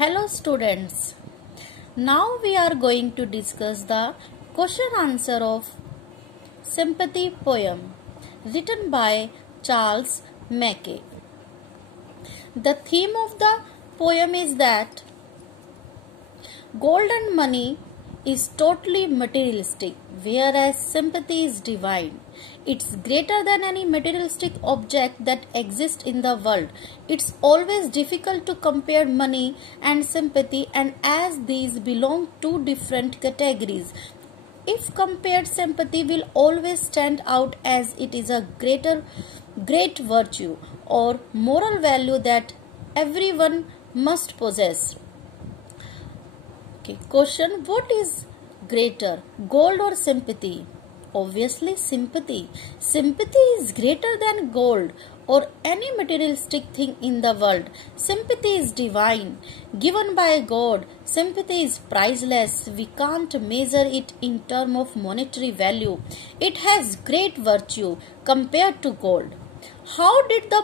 Hello students. Now we are going to discuss the question answer of Sympathy poem written by Charles Mackay. The theme of the poem is that gold and money is totally materialistic, whereas sympathy is divine. It's greater than any materialistic object that exists in the world. It's always difficult to compare money and sympathy, and as these belong to different categories, if compared, sympathy will always stand out as it is a great virtue or moral value that everyone must possess. Okay, question: what is greater, gold or sympathy? Obviously sympathy. Sympathy is greater than gold or any materialistic thing in the world. Sympathy is divine, given by God. Sympathy is priceless. We can't measure it in terms of monetary value. It has great virtue compared to gold. How did the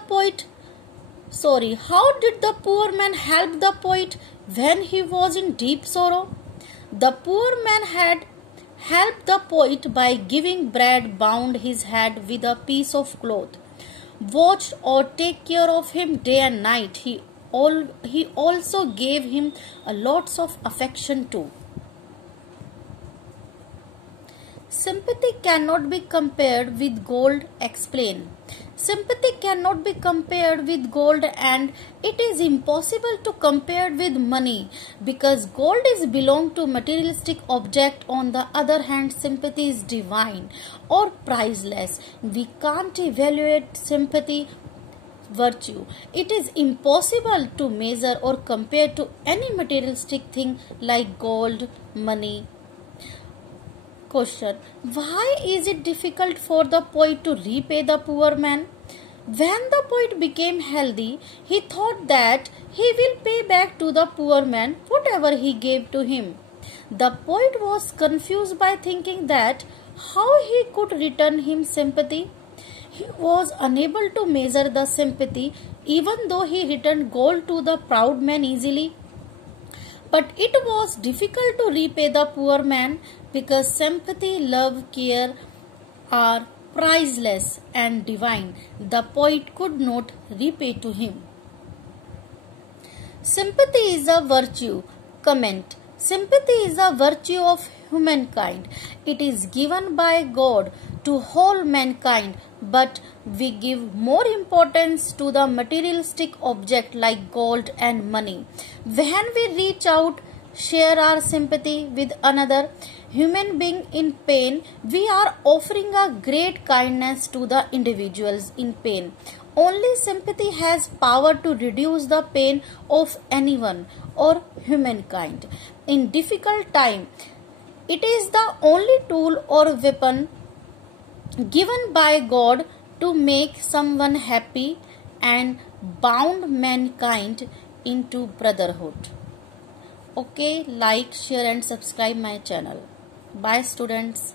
poor man help the poet when he was in deep sorrow? The poor man had helped the poet by giving bread, bound his head with a piece of cloth, watched or take care of him day and night. He also gave him lots of affection too. Sympathy cannot be compared with gold. Explain. Sympathy cannot be compared with gold, and it is impossible to compare with money because gold is belong to materialistic object. On the other hand, sympathy is divine or priceless. We can't evaluate sympathy virtue. It is impossible to measure or compare to any materialistic thing like gold, money. Question: why is it difficult for the poet to repay the poor man? When the poet became healthy, he thought that he will pay back to the poor man whatever he gave to him. The poet was confused by thinking that how he could return him sympathy. He was unable to measure the sympathy even though he returned gold to the proud man easily. But it was difficult to repay the poor man because sympathy, love, care are priceless and divine. The poet could not repay to him. Sympathy is a virtue. Comment: sympathy is a virtue of humankind. It is given by God to whole mankind, but we give more importance to the materialistic object like gold and money. When we reach out, share our sympathy with another human being in pain, we are offering a great kindness to the individuals in pain. Only sympathy has power to reduce the pain of anyone or humankind in difficult time. It is the only tool or weapon given by God to make someone happy and bound mankind into brotherhood. Okay, like, share and subscribe my channel. Bye students.